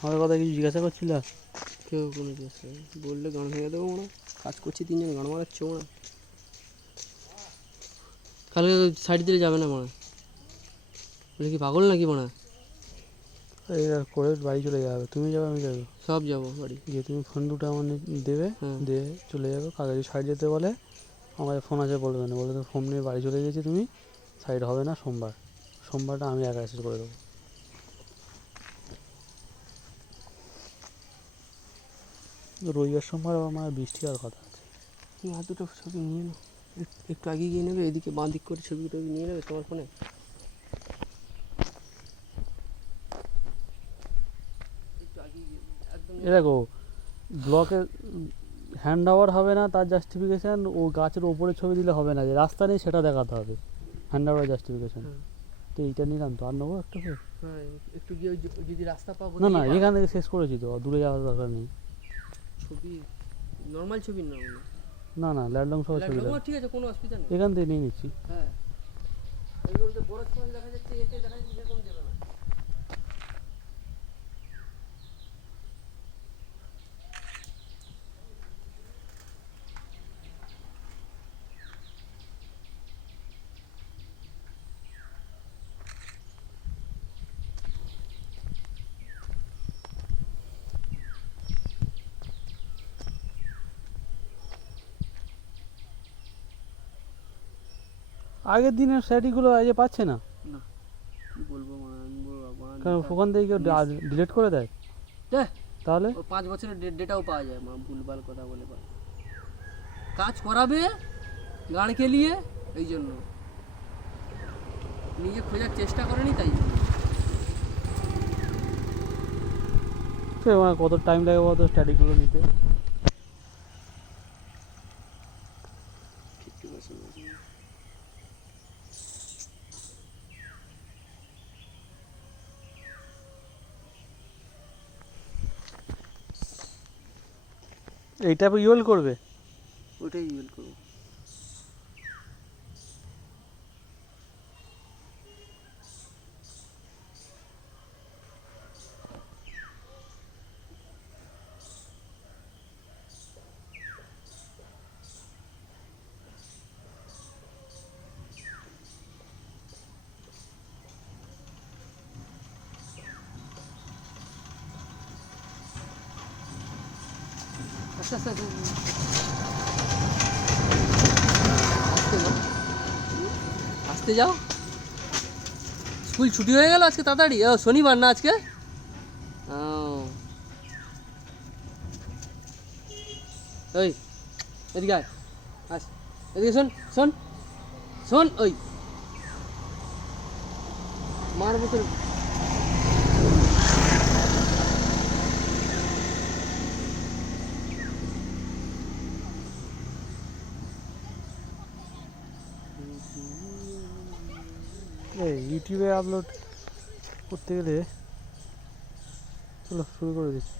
আমার কথা কিছু জিজ্ঞাসা করছিল? কেউ কোনো জিজ্ঞাসা বললে গান ভেঙে দেবো না। কাজ করছি 3 জন গান মারাচ্ছ না। কালকে সাইড দিলে যাবে না মনে বলে কি পাগল নাকি মনে এই করে বাড়ি চলে যাবে। তুমি যাবে, আমি যাবো, সব যাবো বাড়ি গিয়ে তুমি ফোন দুটো আমার দেবে, দিয়ে চলে যাবে। কালকে যদি সাইড যেতে বলে আমার ফোন আছে, বলবে না, বলে তো ফোন নিয়ে বাড়ি চলে গেছি, তুমি সাইড হবে না। সোমবারটা আমি একা শেষ করে দেবো। রবিবার সোমবার আমার বৃষ্টি আর কথা আছে। তুমি আর দুটো ছবি নিয়ে নাও, একটু আগে গিয়ে নেবে, এদিকে বাঁ দিক করে ছবি টবি নিয়ে নেবে তোমার ফোনে। একটু আগে গিয়ে একদম দেখো ব্লকে হ্যান্ড ওভার হবে না, তার জাস্টিফিকেশান ও গাছের ওপরে ছবি দিলে হবে না, যে রাস্তা নেই সেটা দেখাতে হবে হ্যান্ড ওভার জাস্টিফিকেশান। তো এইটা নিলাম তো, আর নেবো একটা। হ্যাঁ একটু গিয়ে যদি রাস্তা পাবো না না, এখান থেকে শেষ করেছি তো, দূরে যাওয়ার দরকার নেই। ছবি নর্মাল ছবি নাও না না, ল্যান্ডং সহ ছবি দাও, ঠিক আছে, কোনো অসুবিধা নেই। এখান থেকে নিয়ে নিচ্ছি। হ্যাঁ এইগুলো তো বড় সময় দেখা যাচ্ছে, এতে দেখা যাচ্ছে এরকম দেবে না। আগের দিনের স্ট্যাটিকগুলো আজ পাচ্ছে না, না কি বলবো কারণ ওখান থেকে কেউ ডিলিট করে দেয়। তাহলে 5 বছরের ডেটাও পাওয়া যায়। মা ভুলভাল কথা বলে কাজ করাবে গাড়কে নিয়ে, এই জন্য নিজে খোঁজার চেষ্টা করেনি, তাই কত টাইম লাগে বলতো স্ট্যাটিকগুলো নিতে? এইটা ইউল করবে, ওইটাই ইউজ করবো। আচ্ছা আচ্ছা আসতে যাও। স্কুল ছুটি হয়ে গেল আজকে তাড়াতাড়ি? ও শনিবার না আজকে? ওই এদিকে আয়, আস এদিকে শোন শোন শোন, ওই মার মতো ইউটিউবে আপলোড করতে গেলে চলো শুরু করে দিচ্ছি।